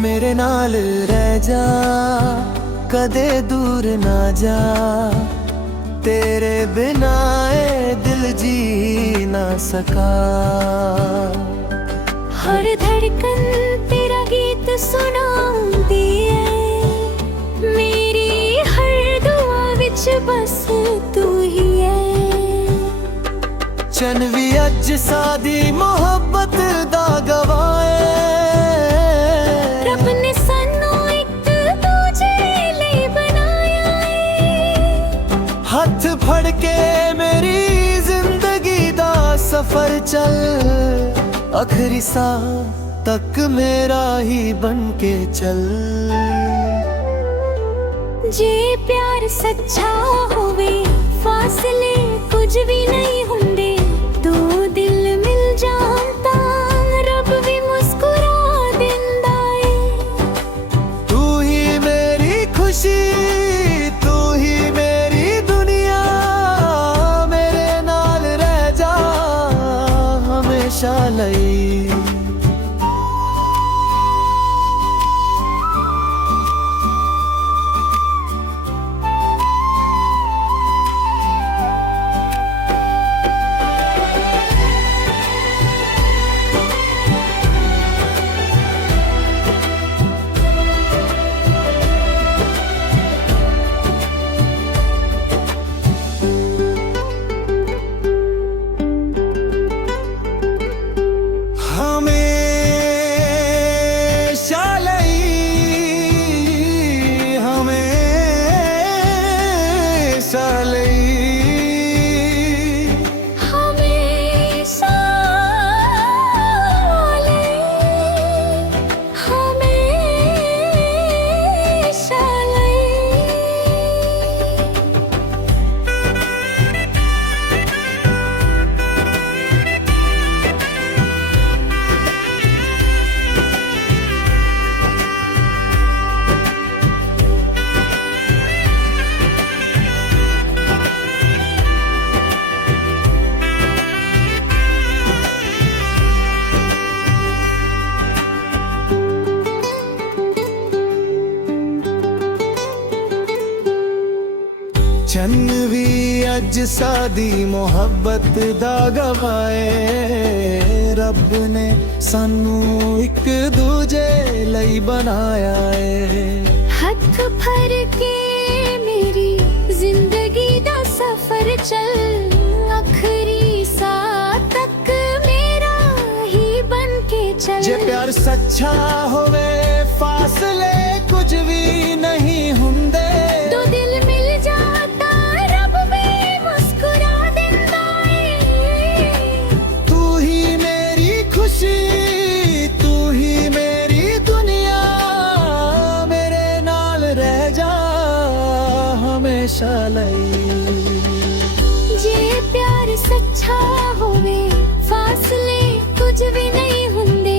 मेरे नाल रह जा, कदे दूर ना जा, तेरे बिना ए दिल जी ना सका। हर धड़कन तेरा गीत सुनाउंदी है, मेरी हर दुआ विच बस तू ही है। चन भी अज सादी मोहब्बत दा गवाए, रब ने सानू एक दूजे लई बनाया है। हाथ फड़ के मेरी जिंदगी दा सफर चल, आखिरी सांस तक मेरा ही बन के चल। जे प्यार सच्चा होवे फासले कुछ भी नहीं हुंदे, दो दिल मिल जान तां रब भी मुस्कुरा दिंदा है। तू ही मेरी खुशी, तू ही मेरी दुनिया, मेरे नाल रह जा हमेशा लई। चन भी अज सादी मोहब्बत दा गवाए, रब ने सानू एक दूजे लई बनाया है। हथ फड़ के मेरी जिंदगी दा सफर चल, आखिरी सांस तक मेरा ही बन के चल। जे प्यार सच्चा होवे फासले कुछ भी नहीं हुंदे, दो दिल मिल जाता रब भी मुस्कुरा दिंदा है। तू ही मेरी खुशी, तू ही मेरी दुनिया, मेरे नाल रह जा हमेशा लई। जे प्यार सच्चा होवे फासले कुछ भी नहीं हुंदे,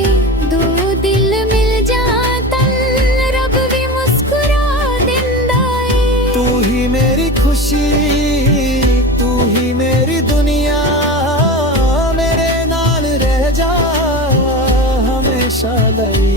दो दिल मिल जातन रब भी मुस्कुरा दिंदा है। तू ही मेरी खुशी, तू ही मेरी दुनिया, मेरे नाल रह जा हमेशा लई।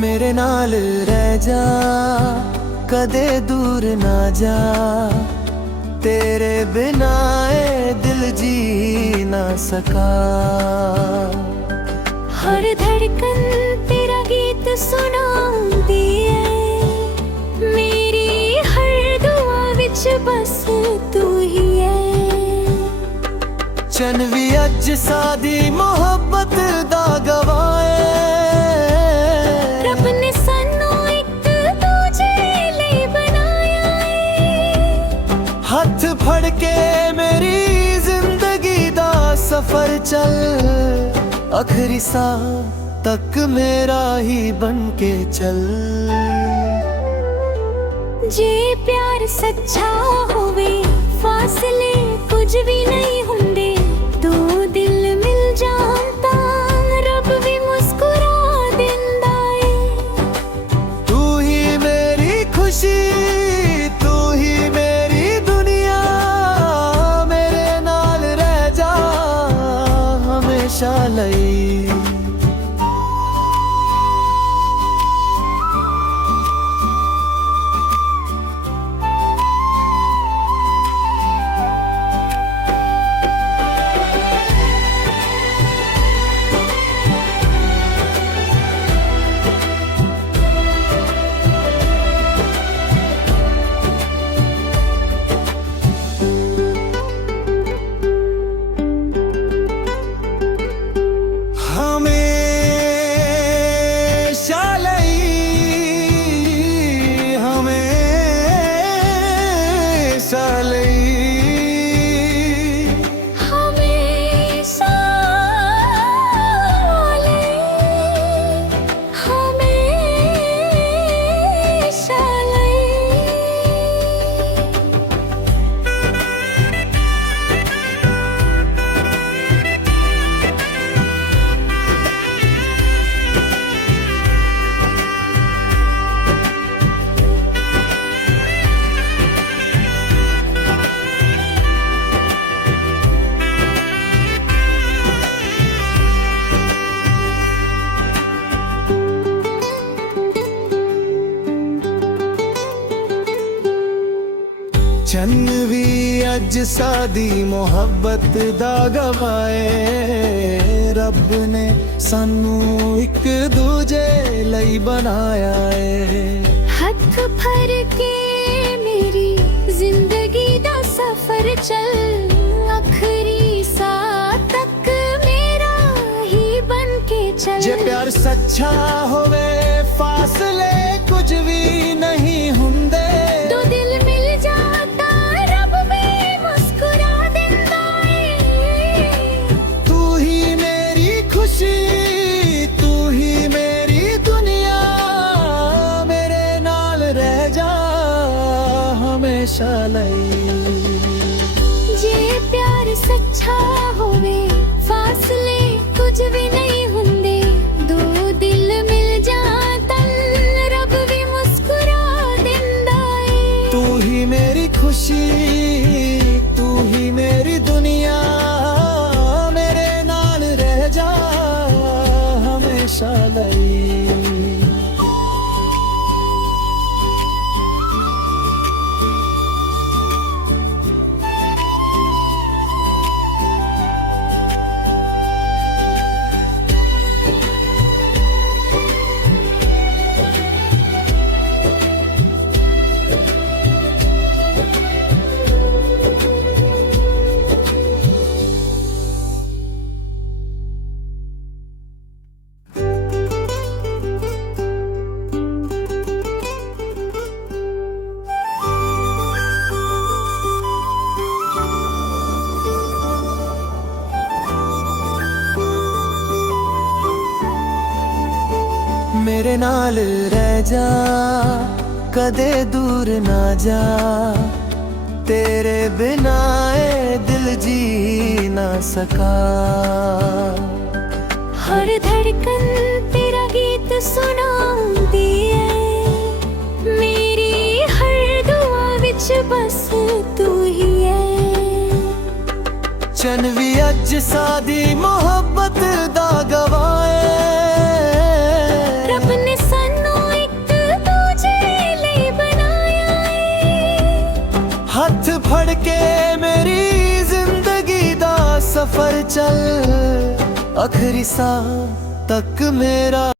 मेरे नाल रह जा, कदे दूर ना जा, तेरे बिना ए दिल जी ना सका। हर धड़कन तेरा गीत सुनाउंदी है, मेरी हर दुआ विच बस तू ही है। चन भी अज सादी मोहब्बत दा गवाए, रब ने ਫੜ ਕੇ ਮੇਰੀ ਜ਼ਿੰਦਗੀ ਦਾ ਸਫ਼ਰ ਚੱਲ ਆਖਰੀ ਸਾਹ ਤੱਕ ਮੇਰਾ ਹੀ ਬਣ ਕੇ ਚੱਲ ਜੇ ਪਿਆਰ ਸੱਚਾ ਹੋਵੇ ਫਾਸਲੇ ਕੁਝ ਵੀ ਨਹੀਂ ਹੁੰਦੇ ਦੋ ਦਿਲ ਮਿਲ ਜਾਣ ਤਾਂ ਰੱਬ ਵੀ ਮੁਸਕਰਾ ਦਿੰਦਾ ਏ ਤੂੰ ਹੀ ਮੇਰੀ ਖੁਸ਼ੀ ਤੂੰ ਹੀ ਮੇਰੀ ਦੁਨੀਆ ਮੇਰੇ ਨਾਲ ਰਹਿ ਜਾ ਹਮੇਸ਼ਾ ਲਈ ਚੰਨ ਵੀ ਅੱਜ ਸਾਡੀ ਮੁਹੱਬਤ ਦਾ ਗਵਾਏ ਰੱਬ ਨੇ ਸਾਨੂੰ ਇੱਕ ਦੂਜੇ ਲਈ ਬਣਾਇਆ ਏ ਹੱਥ ਫੜ ਕੇ ਮੇਰੀ ਜ਼ਿੰਦਗੀ ਦਾ ਸਫ਼ਰ ਚੱਲ ਆਖਰੀ ਸਾਹ ਤੱਕ ਮੇਰਾ ਹੀ ਬਣ ਕੇ ਚੱਲ ਜੇ ਪਿਆਰ ਸੱਚਾ ਹੋਵੇ ਫਾਸਲੇ ਕੁਝ ਵੀ ਨਹੀਂ ਹੁੰਦੇ ਦੋ ਦਿਲ ਮਿਲ ਤੂੰ ਹੀ ਮੇਰੀ ਦੁਨੀਆ ਮੇਰੇ ਨਾਲ ਰਹਿ ਜਾ ਹਮੇਸ਼ਾ ਲਈ ਜੇ ਪਿਆਰ ਸੱਚਾ ਹੋਵੇ ਫਾਸਲੇ ਕੁਝ ਵੀ ਨਹੀਂ ਹੁੰਦੇ ਦੋ ਦਿਲ ਮਿਲ ਜਾਣ ਤਾਂ ਰੱਬ ਵੀ ਮੁਸਕਰਾ ਦਿੰਦਾ ਏ ਤੂੰ ਹੀ ਮੇਰੀ ਖੁਸ਼ੀ ਤੂੰ ਹੀ ਮੇਰੀ ਦੁਨੀਆ ਮੇਰੇ ਨਾਲ ਰਹਿ ਜਾ ਹਮੇਸ਼ਾ ਲਈ ਮੇਰੇ ਨਾਲ ਰਹਿ ਜਾ ਕਦੇ ਦੂਰ ਨਾ ਜਾ ਤੇਰੇ ਬਿਨਾ ਇਹ ਦਿਲ ਜੀ ਨਾ ਸਕਾ ਹਰ ਧੜਕਨ ਤੇਰਾ ਗੀਤ ਸੁਣਾਉਂਦੀ ਏ ਮੇਰੀ ਹਰ ਦੁਆ ਵਿੱਚ ਬਸ ਤੂੰ ਹੀ ਏ ਚੰਨ ਵੀ ਅੱਜ ਸਾਡੀ ਮੁਹੱਬਤ ਦਾ ਗਵਾਏ ਹੱਥ ਫੜ ਕੇ ਮੇਰੀ ਜ਼ਿੰਦਗੀ ਦਾ ਸਫ਼ਰ ਚੱਲ ਆਖਰੀ ਸਾਹ ਤੱਕ ਮੇਰਾ